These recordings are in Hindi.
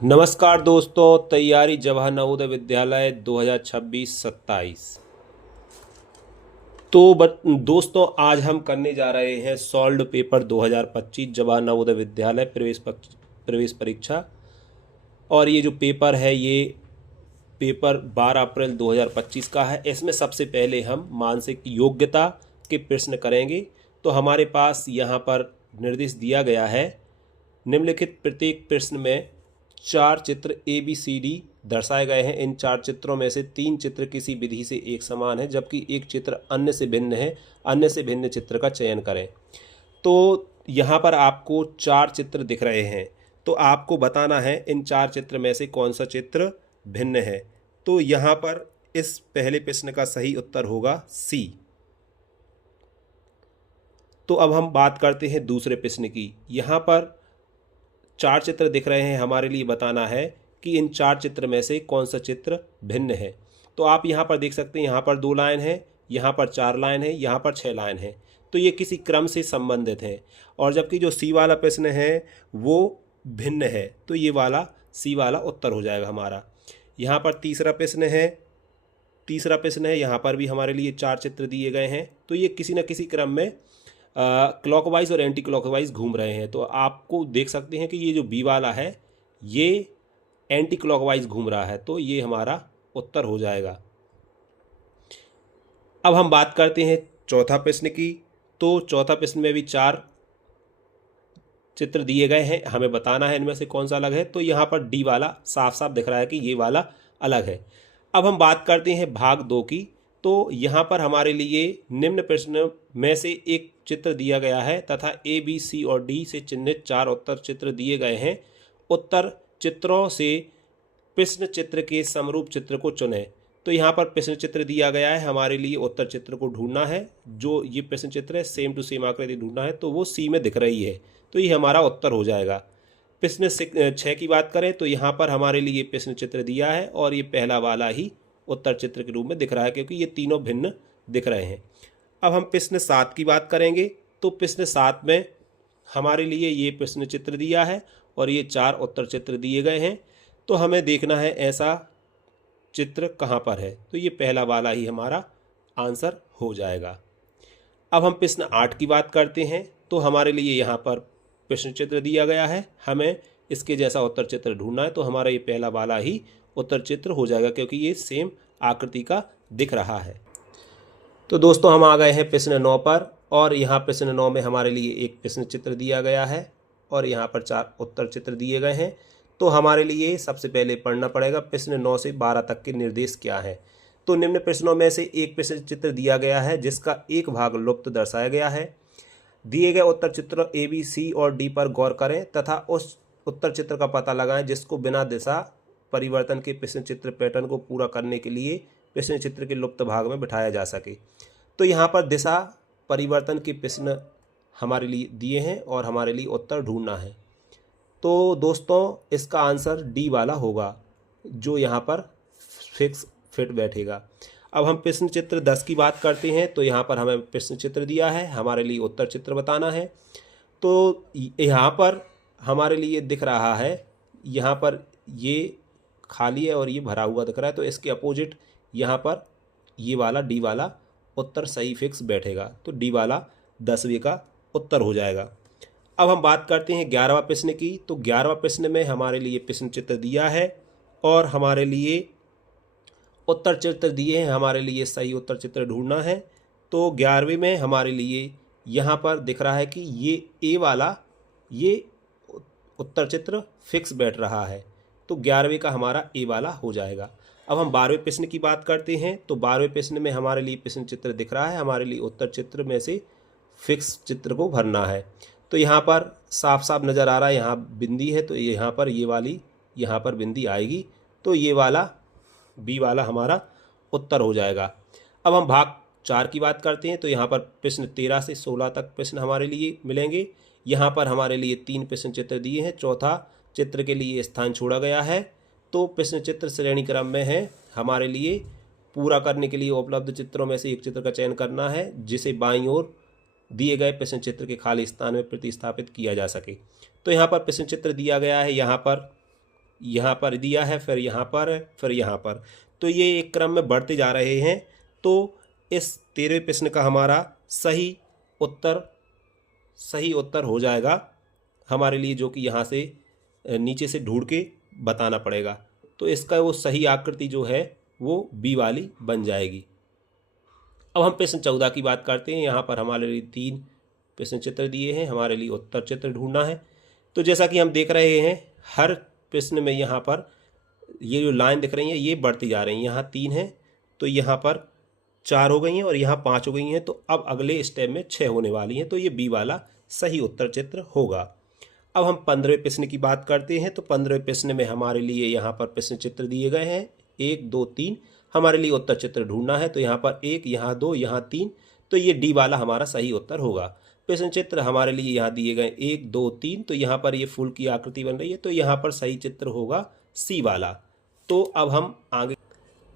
नमस्कार दोस्तों, तैयारी जवाहर नवोदय विद्यालय 2026-27। दोस्तों आज हम करने जा रहे हैं सॉल्व्ड पेपर 2025 जवाहर नवोदय विद्यालय प्रवेश परीक्षा। और ये जो पेपर है ये पेपर 12 अप्रैल 2025 का है। इसमें सबसे पहले हम मानसिक योग्यता के प्रश्न करेंगे। तो हमारे पास यहाँ पर निर्देश दिया गया है, निम्नलिखित प्रत्येक प्रश्न में 4 चित्र ABCD दर्शाए गए हैं। इन 4 चित्रों में से 3 चित्र किसी विधि से एक समान है, जबकि एक चित्र अन्य से भिन्न है। अन्य से भिन्न चित्र का चयन करें। तो यहाँ पर आपको 4 चित्र दिख रहे हैं, तो आपको बताना है इन 4 चित्र में से कौन सा चित्र भिन्न है। तो यहाँ पर इस पहले प्रश्न का सही उत्तर होगा C। तो अब हम बात करते हैं दूसरे प्रश्न की। यहाँ पर 4 चित्र दिख रहे हैं, हमारे लिए बताना है कि इन 4 चित्र में से कौन सा चित्र भिन्न है। तो आप यहाँ पर देख सकते हैं, यहाँ पर 2 लाइन है, यहाँ पर 4 लाइन है, यहाँ पर 6 लाइन है। तो ये किसी क्रम से संबंधित है। और जबकि जो C वाला प्रश्न है वो भिन्न है, तो ये वाला C वाला उत्तर हो जाएगा हमारा। यहाँ पर तीसरा प्रश्न है, यहाँ पर भी हमारे लिए 4 चित्र दिए गए हैं। तो ये किसी न किसी क्रम में क्लॉकवाइज और एंटी क्लॉकवाइज घूम रहे हैं। तो आपको देख सकते हैं कि ये जो बी वाला है ये एंटी क्लॉकवाइज घूम रहा है, तो ये हमारा उत्तर हो जाएगा। अब हम बात करते हैं चौथा प्रश्न की। तो चौथा प्रश्न में भी 4 चित्र दिए गए हैं, हमें बताना है इनमें से कौन सा अलग है। तो यहाँ पर डी वाला साफ साफ दिख रहा है कि ये वाला अलग है। अब हम बात करते हैं भाग 2 की। तो यहाँ पर हमारे लिए निम्न प्रश्न में से एक चित्र दिया गया है तथा A, B, C और D से चिन्हित 4 उत्तर चित्र दिए गए हैं। उत्तर चित्रों से प्रश्न चित्र के समरूप चित्र को चुनें। तो यहाँ पर प्रश्न चित्र दिया गया है, हमारे लिए उत्तर चित्र को ढूंढना है। जो ये प्रश्न चित्र है सेम टू सेम आकृति ढूंढना है, तो वो C में दिख रही है, तो ये हमारा उत्तर हो जाएगा। प्रश्न 6 की बात करें तो यहाँ पर हमारे लिए प्रश्न चित्र दिया है और ये पहला वाला ही उत्तर चित्र के रूप में दिख रहा है, क्योंकि ये तीनों भिन्न दिख रहे हैं। अब हम प्रश्न 7 की बात करेंगे। तो प्रश्न 7 में हमारे लिए ये प्रश्न चित्र दिया है और ये 4 उत्तर चित्र दिए गए हैं। तो हमें देखना है ऐसा चित्र कहाँ पर है। तो ये पहला वाला ही हमारा आंसर हो जाएगा। अब हम प्रश्न 8 की बात करते हैं। तो हमारे लिए यहाँ पर प्रश्न चित्र दिया गया है, हमें इसके जैसा उत्तर चित्र ढूंढना है। तो हमारा ये पहला वाला ही उत्तर चित्र हो जाएगा, क्योंकि ये सेम आकृति का दिख रहा है। तो दोस्तों हम आ गए हैं प्रश्न 9 पर, और यहाँ प्रश्न 9 में हमारे लिए एक प्रश्न चित्र दिया गया है और यहाँ पर 4 उत्तर चित्र दिए गए हैं। तो हमारे लिए सबसे पहले पढ़ना पड़ेगा प्रश्न 9 से 12 तक के निर्देश क्या है। तो निम्न प्रश्नों में से एक प्रश्न चित्र दिया गया है जिसका एक भाग लुप्त दर्शाया गया है। दिए गए उत्तर चित्र A, B, C और D पर गौर करें तथा उस उत्तर चित्र का पता लगाएं जिसको बिना दिशा परिवर्तन के प्रश्न चित्र पैटर्न को पूरा करने के लिए प्रश्न चित्र के लुप्त भाग में बिठाया जा सके। तो यहाँ पर दिशा परिवर्तन के प्रश्न हमारे लिए दिए हैं और हमारे लिए उत्तर ढूंढना है। तो दोस्तों इसका आंसर डी वाला होगा, जो यहाँ पर फिक्स फिट बैठेगा। अब हम प्रश्न चित्र 10 की बात करते हैं। तो यहाँ पर हमें प्रश्न चित्र दिया है, हमारे लिए उत्तर चित्र बताना है। तो यहाँ पर हमारे लिए दिख रहा है, यहाँ पर ये खाली है और ये भरा हुआ दिख रहा है। तो इसके अपोजिट यहाँ पर ये वाला डी वाला उत्तर सही फिक्स बैठेगा। तो डी वाला 10वें का उत्तर हो जाएगा। अब हम बात करते हैं 11वां प्रश्न की। तो 11वां प्रश्न में हमारे लिए प्रश्न चित्र दिया है और हमारे लिए उत्तर चित्र दिए हैं, हमारे लिए सही उत्तर चित्र ढूंढना है। तो 11वें में हमारे लिए यहाँ पर दिख रहा है कि ये ए वाला ये उत्तर चित्र फिक्स बैठ रहा है। तो 11वें का हमारा ए वाला हो जाएगा। अब हम 12वें प्रश्न की बात करते हैं। तो 12वें प्रश्न में हमारे लिए प्रश्न चित्र दिख रहा है, हमारे लिए उत्तर चित्र में से फिक्स चित्र को भरना है। तो यहाँ पर साफ साफ नज़र आ रहा है, यहाँ बिंदी है, तो यहाँ पर ये वाली यहाँ पर बिंदी आएगी। तो ये वाला बी वाला हमारा उत्तर हो जाएगा। अब हम भाग 4 की बात करते हैं। तो यहाँ पर प्रश्न 13 से 16 तक प्रश्न हमारे लिए मिलेंगे। यहाँ पर हमारे लिए 3 प्रश्न चित्र दिए हैं, चौथा चित्र के लिए स्थान छोड़ा गया है। तो प्रश्न चित्र श्रेणी क्रम में है, हमारे लिए पूरा करने के लिए उपलब्ध चित्रों में से एक चित्र का चयन करना है जिसे बाईं ओर दिए गए प्रश्न चित्र के खाली स्थान में प्रतिस्थापित किया जा सके। तो यहाँ पर प्रश्न चित्र दिया गया है, यहाँ पर यहाँ पर दिया है, फिर यहाँ पर, फिर यहाँ पर, तो ये एक क्रम में बढ़ते जा रहे हैं। तो इस 13वें प्रश्न का हमारा सही उत्तर हो जाएगा हमारे लिए, जो कि यहाँ से नीचे से ढूंढ के बताना पड़ेगा। तो इसका वो सही आकृति जो है वो बी वाली बन जाएगी। अब हम प्रश्न 14 की बात करते हैं। यहाँ पर हमारे लिए 3 प्रश्न चित्र दिए हैं, हमारे लिए उत्तर चित्र ढूंढना है। तो जैसा कि हम देख रहे हैं हर प्रश्न में यहाँ पर ये जो लाइन दिख रही है ये बढ़ती जा रही है। यहाँ 3 है तो यहाँ पर 4 हो गई हैं और यहाँ 5 हो गई हैं, तो अब अगले स्टेप में 6 होने वाली हैं। तो ये बी वाला सही उत्तर चित्र होगा। अब हम 15वें प्रश्न की बात करते हैं। तो 15वें प्रश्न में हमारे लिए यहाँ पर प्रश्न चित्र दिए गए हैं 1 2 3, हमारे लिए उत्तर चित्र ढूंढना है। तो यहाँ पर 1, यहाँ 2, यहाँ 3, तो ये डी वाला हमारा सही उत्तर होगा। प्रश्न चित्र हमारे लिए यहाँ दिए गए 1 2 3, तो यहाँ पर ये फूल की आकृति बन रही है, तो यहाँ पर सही चित्र होगा सी वाला। तो अब हम आगे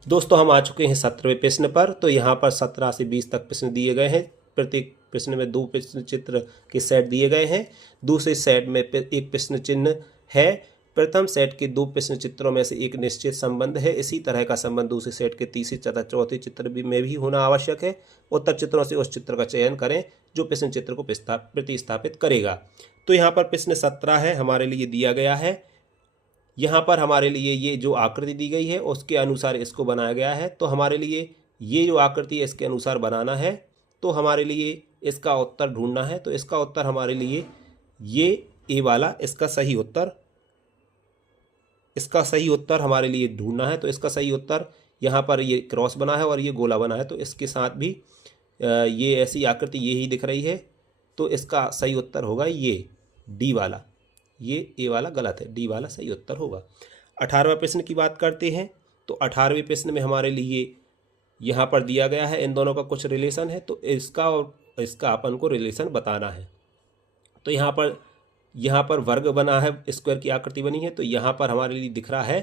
दोस्तों हम आ चुके हैं 17वें प्रश्न पर। तो यहाँ पर 17 से 20 तक प्रश्न दिए गए हैं। प्रत्येक प्रश्न में 2 प्रश्न चित्र के सेट दिए गए हैं। दूसरे सेट में एक प्रश्न चिन्ह है। प्रथम सेट के 2 प्रश्न चित्रों में से एक निश्चित संबंध है। इसी तरह का संबंध दूसरे सेट के तीसरे तथा चौथे चित्र में भी होना आवश्यक है। उत्तर चित्रों से उस चित्र का चयन करें जो प्रश्न चित्र को प्रतिस्थापित करेगा। तो यहाँ पर प्रश्न 17 है हमारे लिए दिया गया है। यहाँ पर हमारे लिए ये जो आकृति दी गई है उसके अनुसार इसको बनाया गया है। तो हमारे लिए ये जो आकृति है इसके अनुसार बनाना है। तो हमारे लिए इसका उत्तर ढूंढना है। तो इसका उत्तर हमारे लिए ये ए वाला इसका सही उत्तर हमारे लिए ढूंढना है। तो इसका सही उत्तर यहाँ पर ये क्रॉस बना है और ये गोला बना है, तो इसके साथ भी ये ऐसी आकृति ये ही दिख रही है। तो इसका सही उत्तर होगा ये डी वाला। ये ए वाला गलत है, डी वाला सही उत्तर होगा। 18वें प्रश्न की बात करते हैं। तो 18वें प्रश्न में हमारे लिए यहाँ पर दिया गया है इन दोनों का कुछ रिलेशन है, तो इसका और इसका अपन को रिलेशन बताना है। तो यहाँ पर वर्ग बना है, स्क्वायर की आकृति बनी है। तो यहाँ पर हमारे लिए दिख रहा है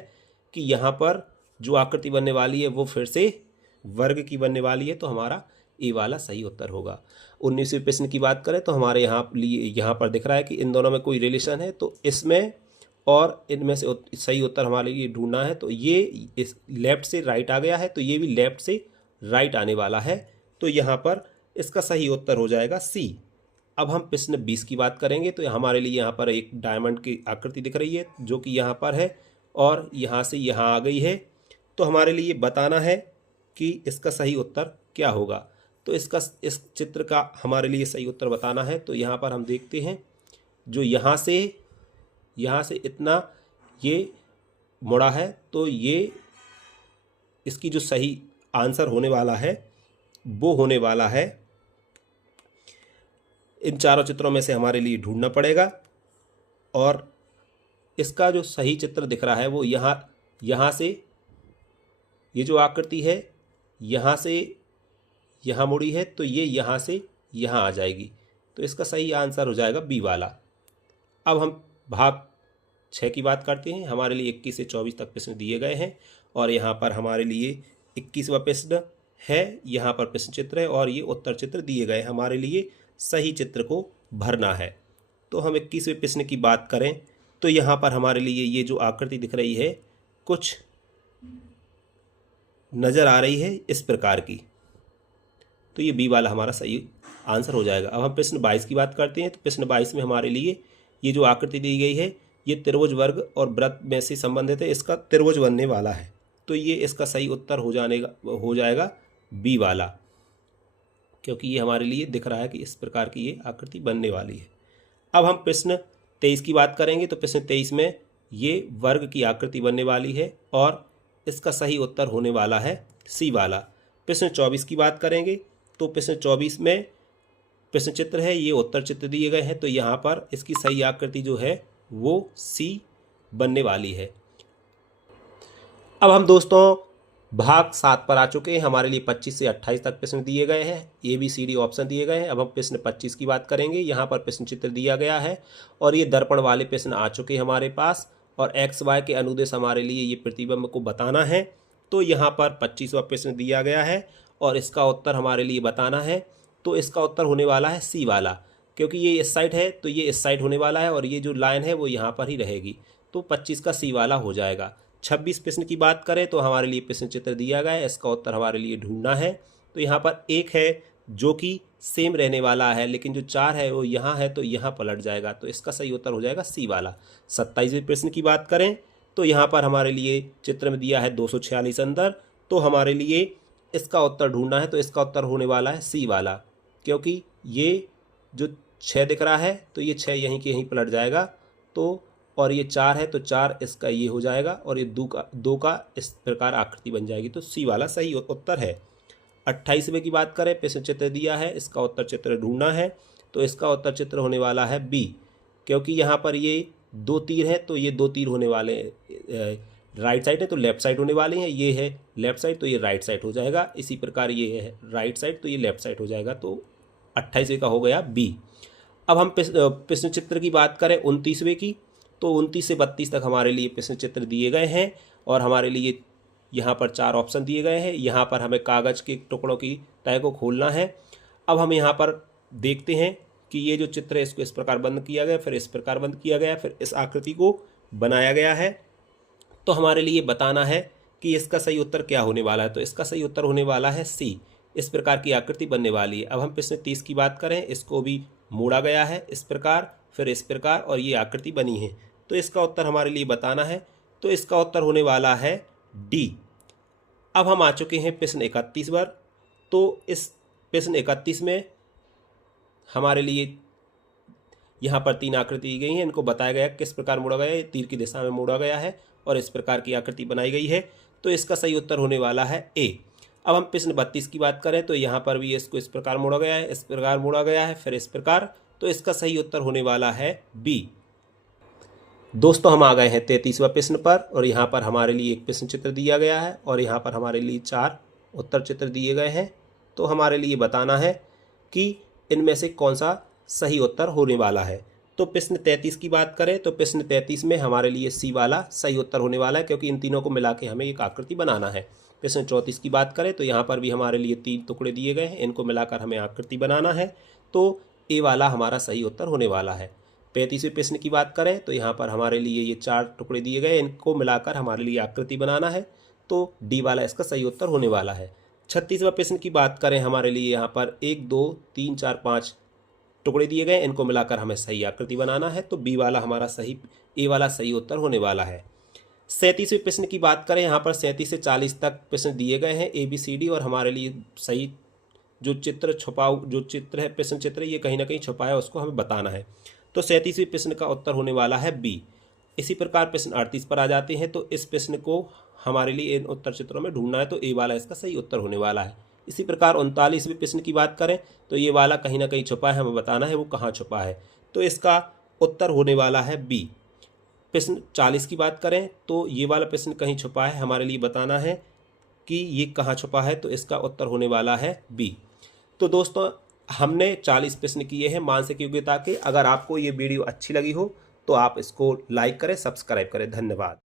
कि यहाँ पर जो आकृति बनने वाली है वो फिर से वर्ग की बनने वाली है, तो हमारा ए वाला सही उत्तर होगा। 19वें प्रश्न की बात करें तो हमारे यहाँ पर दिख रहा है कि इन दोनों में कोई रिलेशन है, तो इसमें और इनमें से सही उत्तर हमारे लिए ढूंढना है। तो ये इस लेफ्ट से राइट आ गया है, तो ये भी लेफ्ट से राइट आने वाला है। तो यहाँ पर इसका सही उत्तर हो जाएगा सी। अब हम प्रश्न 20 की बात करेंगे। तो हमारे लिए यहाँ पर एक डायमंड की आकृति दिख रही है जो कि यहाँ पर है और यहाँ से यहाँ आ गई है। तो हमारे लिए बताना है कि इसका सही उत्तर क्या होगा। तो इस चित्र का हमारे लिए सही उत्तर बताना है। तो यहाँ पर हम देखते हैं जो यहाँ से इतना ये मुड़ा है, तो ये इसकी जो सही आंसर होने वाला है वो होने वाला है, इन चारों चित्रों में से हमारे लिए ढूंढना पड़ेगा। और इसका जो सही चित्र दिख रहा है वो यहाँ से ये जो आकृति है यहाँ से यहाँ मुड़ी है, तो ये यहाँ से यहाँ आ जाएगी। तो इसका सही आंसर हो जाएगा बी वाला। अब हम भाग 6 की बात करते हैं। हमारे लिए 21 से 24 तक प्रश्न दिए गए हैं और यहाँ पर हमारे लिए 21वां प्रश्न है। यहाँ पर प्रश्न चित्र है और ये उत्तर चित्र दिए गए। हमारे लिए सही चित्र को भरना है। तो हम 21वें प्रश्न की बात करें तो यहाँ पर हमारे लिए ये जो आकृति दिख रही है कुछ नज़र आ रही है इस प्रकार की, तो ये बी वाला हमारा सही आंसर हो जाएगा। अब हम प्रश्न 22 की बात करते हैं। तो प्रश्न 22 में हमारे लिए ये जो आकृति दी गई है ये त्रिभुज वर्ग और वृत्त में से संबंधित है, इसका त्रिभुज बनने वाला है। तो ये इसका सही उत्तर हो जाएगा बी वाला, क्योंकि ये हमारे लिए दिख रहा है कि इस प्रकार की ये आकृति बनने वाली है। अब हम प्रश्न 23 की बात करेंगे। तो प्रश्न 23 में ये वर्ग की आकृति बनने वाली है और इसका सही उत्तर होने वाला है सी वाला। प्रश्न 24 की बात करेंगे तो प्रश्न 24 में प्रश्न चित्र है, ये उत्तर चित्र दिए गए हैं। तो यहाँ पर इसकी सही आकृति जो है वो सी बनने वाली है। अब हम दोस्तों भाग 7 पर आ चुके हैं। हमारे लिए 25 से 28 तक प्रश्न दिए गए हैं, ABCD ऑप्शन दिए गए हैं। अब हम प्रश्न 25 की बात करेंगे। यहाँ पर प्रश्न चित्र दिया गया है और ये दर्पण वाले प्रश्न आ चुके हैं हमारे पास और XY के अनुदेश हमारे लिए ये प्रतिबिंब को बताना है। तो यहाँ पर 25वां प्रश्न दिया गया है और इसका उत्तर हमारे लिए बताना है। तो इसका उत्तर होने वाला है सी वाला, क्योंकि ये इस साइड है तो ये इस साइड होने वाला है और ये जो लाइन है वो यहाँ पर ही रहेगी। तो 25 का सी वाला हो जाएगा। 26 प्रश्न की बात करें तो हमारे लिए प्रश्न चित्र दिया गया है, इसका उत्तर हमारे लिए ढूंढना है। तो यहाँ पर एक है जो कि सेम रहने वाला है, लेकिन जो 4 है वो यहाँ है तो यहाँ पलट जाएगा, तो इसका सही उत्तर हो जाएगा सी वाला। 27वें प्रश्न की बात करें तो यहाँ पर हमारे लिए चित्र में दिया है 246 अंदर, तो हमारे लिए इसका उत्तर ढूंढना है, तो इसका उत्तर होने वाला है सी वाला, क्योंकि ये जो 6 दिख रहा है तो ये 6 यहीं के यहीं पलट जाएगा, तो और ये 4 है तो 4 इसका ये हो जाएगा, और ये 2 का इस प्रकार आकृति बन जाएगी, तो सी वाला सही उत्तर है। 28वें की बात करें, प्रश्न चित्र दिया है, इसका उत्तर चित्र ढूंढना है, तो इसका उत्तर चित्र होने वाला है बी, क्योंकि यहाँ पर ये 2 तीर हैं तो ये 2 तीर होने वाले राइट साइड है तो लेफ्ट साइड होने वाले हैं, ये है लेफ्ट साइड तो ये राइट साइड हो जाएगा, इसी प्रकार ये है राइट साइड तो ये लेफ्ट साइड हो जाएगा, तो 28वें का हो गया बी। अब हम प्रश्न चित्र की बात करें 29वें की, तो 29 से 32 तक हमारे लिए प्रश्न चित्र दिए गए हैं, और हमारे लिए यहाँ पर 4 ऑप्शन दिए गए हैं। यहाँ पर हमें कागज़ के टुकड़ों की तह को खोलना है। अब हम यहाँ पर देखते हैं कि ये जो चित्र है इसको इस प्रकार बंद किया गया, फिर इस प्रकार बंद किया गया, फिर इस आकृति को बनाया गया है। तो हमारे लिए बताना है कि इसका सही उत्तर क्या होने वाला है, तो इसका सही उत्तर होने वाला है सी, इस प्रकार की आकृति बनने वाली है। अब हम प्रश्न 30 की बात करें, इसको भी मोड़ा गया है इस प्रकार, फिर इस प्रकार, और ये आकृति बनी है, तो इसका उत्तर हमारे लिए बताना है, तो इसका उत्तर होने वाला है डी। अब हम आ चुके हैं प्रश्न 31 पर, तो इस प्रश्न 31 में हमारे लिए यहाँ पर 3 आकृति दी गई हैं, इनको बताया गया किस प्रकार मोड़ा गया है, तीर की दिशा में मोड़ा गया है और इस प्रकार की आकृति बनाई गई है, तो इसका सही उत्तर होने वाला है ए। अब हम प्रश्न 32 की बात करें तो यहाँ पर भी इसको इस प्रकार मोड़ा गया है, इस प्रकार मोड़ा गया है, फिर इस प्रकार, तो इसका सही उत्तर होने वाला है बी। दोस्तों हम आ गए हैं 33वां प्रश्न पर, और यहाँ पर हमारे लिए एक प्रश्न चित्र दिया गया है और यहाँ पर हमारे लिए 4 उत्तर चित्र दिए गए हैं। तो हमारे लिए बताना है कि इनमें से कौन सा सही उत्तर होने वाला है। तो प्रश्न 33 की बात करें तो प्रश्न 33 में हमारे लिए सी वाला सही उत्तर होने वाला है, क्योंकि इन तीनों को मिला के हमें एक आकृति बनाना है। प्रश्न 34 की बात करें तो यहाँ पर भी हमारे लिए 3 टुकड़े दिए गए हैं, इनको मिलाकर हमें आकृति बनाना है, तो ए वाला हमारा सही उत्तर होने वाला है। 35वें प्रश्न की बात करें तो यहाँ पर हमारे लिए ये 4 टुकड़े दिए गए, इनको मिलाकर हमारे लिए आकृति बनाना है, तो डी वाला इसका सही उत्तर होने वाला है। 36वां प्रश्न की बात करें, हमारे लिए यहाँ पर 1 2 3 4 5 टुकड़े दिए गए, इनको मिलाकर हमें सही आकृति बनाना है, तो बी वाला हमारा सही, ए वाला सही उत्तर होने वाला है। 37वें प्रश्न की बात करें, यहाँ पर 37 से 40 तक प्रश्न दिए गए हैं ABCD, और हमारे लिए सही जो चित्र जो चित्र है प्रश्न चित्र, ये कहीं ना कहीं छुपा है, उसको हमें बताना है, तो 37वें प्रश्न का उत्तर होने वाला है बी। इसी प्रकार प्रश्न 38 पर आ जाते हैं, तो इस प्रश्न को हमारे लिए इन उत्तर चित्रों में ढूंढना है, तो ए वाला इसका सही उत्तर होने वाला है। इसी प्रकार 39वें प्रश्न की बात करें तो ये वाला कहीं ना कहीं छुपा है, हमें बताना है वो कहाँ छुपा है, तो इसका उत्तर होने वाला है बी। प्रश्न 40 की बात करें तो ये वाला प्रश्न कहीं छुपा है, हमारे लिए बताना है कि ये कहाँ छुपा है, तो इसका उत्तर होने वाला है बी। तो दोस्तों हमने 40 प्रश्न किए हैं मानसिक योग्यता के। अगर आपको ये वीडियो अच्छी लगी हो तो आप इसको लाइक करें, सब्सक्राइब करें। धन्यवाद।